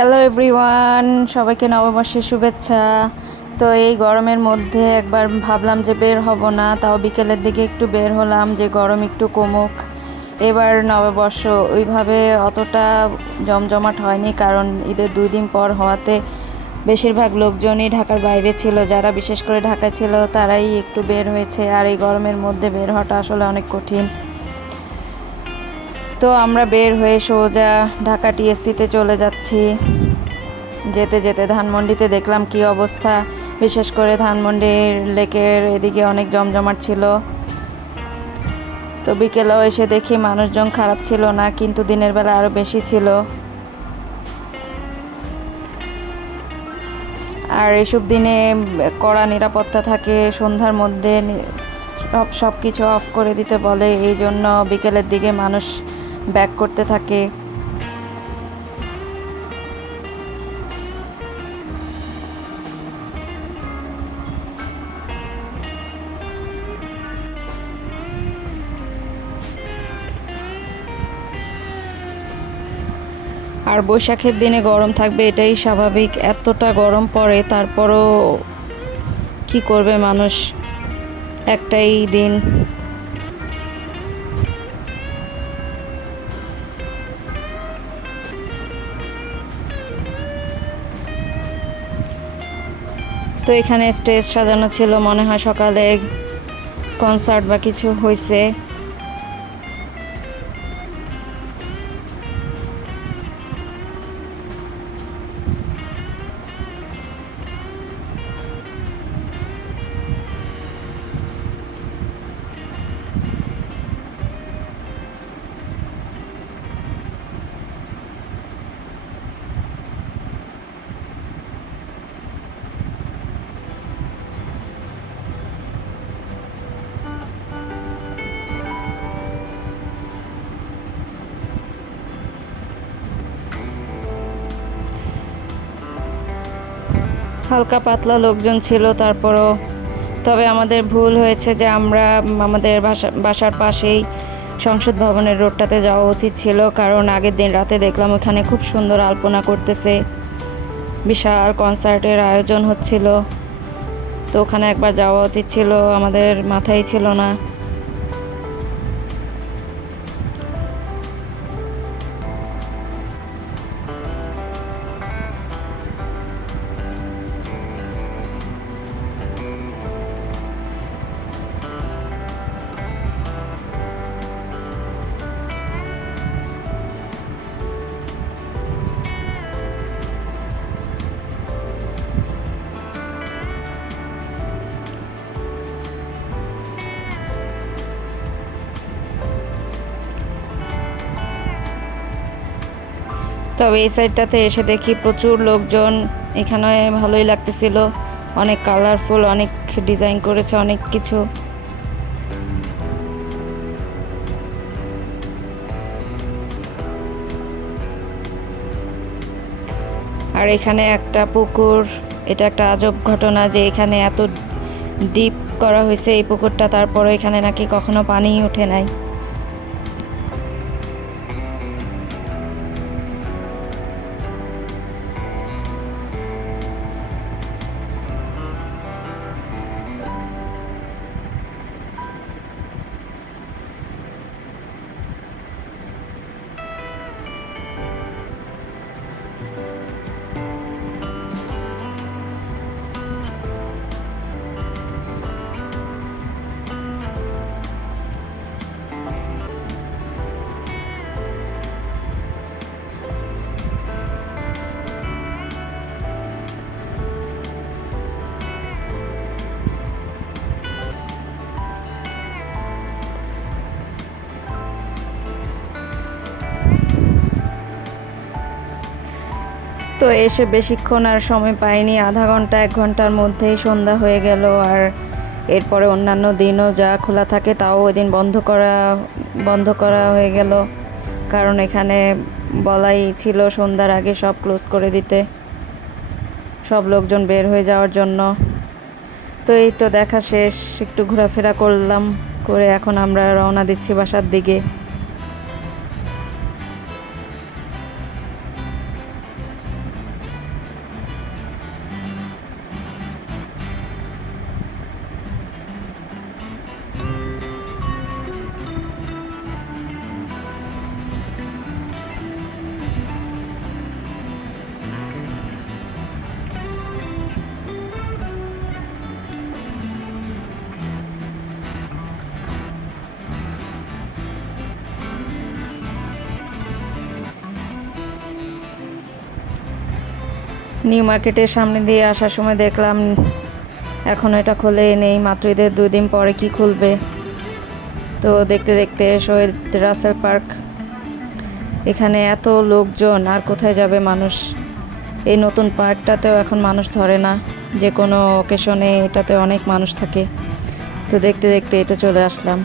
Hello everyone সবাইকে নববর্ষের শুভেচ্ছা। তো এই গরমের মধ্যে একবার ভাবলাম যে বের হব না, তাও বিকেলের দিকে একটু বের হলাম যে গরম একটু কমুক। এবার নববর্ষ ওইভাবে অতটা জমজমাট হয়নি, কারণ ঈদের দুই দিন পর হওয়াতে বেশিরভাগ লোকজনই ঢাকার বাইরে ছিল। যারা বিশেষ করে ঢাকা ছিল, তারাই একটু বের হয়েছে। আর এই গরমের মধ্যে বের হওয়াটা আসলে অনেক কঠিন। তো আমরা বের হয়ে সোজা ঢাকা টিএসসিতে চলে যাচ্ছি। যেতে যেতে ধানমন্ডিতে দেখলাম কি অবস্থা। বিশেষ করে ধানমন্ডির লেকের এদিকে অনেক জমজমাট ছিল। তো বিকেলেও এসে দেখি মানুষজন খারাপ ছিল না, কিন্তু দিনের বেলা আরও বেশি ছিল। আর এসব দিনে কড়া নিরাপত্তা থাকে, সন্ধ্যার মধ্যে সব সব কিছু অফ করে দিতে বলে। এই জন্য বিকেলের দিকে মানুষ ব্যাক করতে থাকে। আর বৈশাখের দিনে গরম থাকবে, এটাই স্বাভাবিক। এতটা গরম পড়ে, তারপরও কি করবে মানুষ? একটাই দিন। তো এখানে স্টেজ সাজানো ছিল মনে হয় সকালে কনসার্ট বা কিছু হয়েছে হালকা পাতলা লোকজন ছিল তারপরও, তবে আমাদের ভুল হয়েছে যে আমরা আমাদের বাসা, বাসার পাশেই সংসদ ভবনের রোডটাতে যাওয়া উচিত ছিল, কারণ আগের দিন রাতে দেখলাম ওখানে খুব সুন্দর আলপনা করতেছে। বিশাল কনসার্টের আয়োজন হচ্ছিল। তো ওখানে একবার যাওয়া উচিত ছিল, আমাদের মাথায় ছিল না। তবে এই সাইডটাতে এসে দেখি প্রচুর লোকজন। এখানে ভালোই লাগতেছিল। অনেক কালারফুল অনেক ডিজাইন করেছে, অনেক কিছু। আর এখানে একটা পুকুর। এটা একটা আজব ঘটনা যে এখানে এত ডিপ করা হয়েছে এই পুকুরটা তারপরে এখানে নাকি কখনো পানিই ওঠে নাই। তো এসে বেশিক্ষণ আর সময় পাইনি। আধা ঘণ্টা, এক ঘণ্টার মধ্যেই সন্ধ্যা হয়ে গেল আর এরপরে অন্যান্য দিনও যা খোলা থাকে তাও ওই দিন বন্ধ করা বন্ধ করা হয়ে গেল। কারণ এখানে বলাই ছিল সন্ধ্যার আগে সব ক্লোজ করে দিতে, সব লোকজন বের হয়ে যাওয়ার জন্য। তো এই তো দেখা শেষ, একটু ঘোরাফেরা করলাম, করে এখন আমরা রওনা দিচ্ছি বাসার দিকে। নিউ মার্কেটের সামনে দিয়ে আসার সময় দেখলাম এখন এটা খোলে নেই, মাত্র ঈদের দুই দিন পরে কি খুলবে। তো দেখতে দেখতে শহীদ রাসেল পার্ক, এখানে এত লোকজন, আর কোথায় যাবে মানুষ? এই নতুন পার্কটাতেও এখন মানুষ ধরে না, যে কোনো ওকেশনে এটাতে অনেক মানুষ থাকে। তো দেখতে দেখতে এটা চলে আসলাম।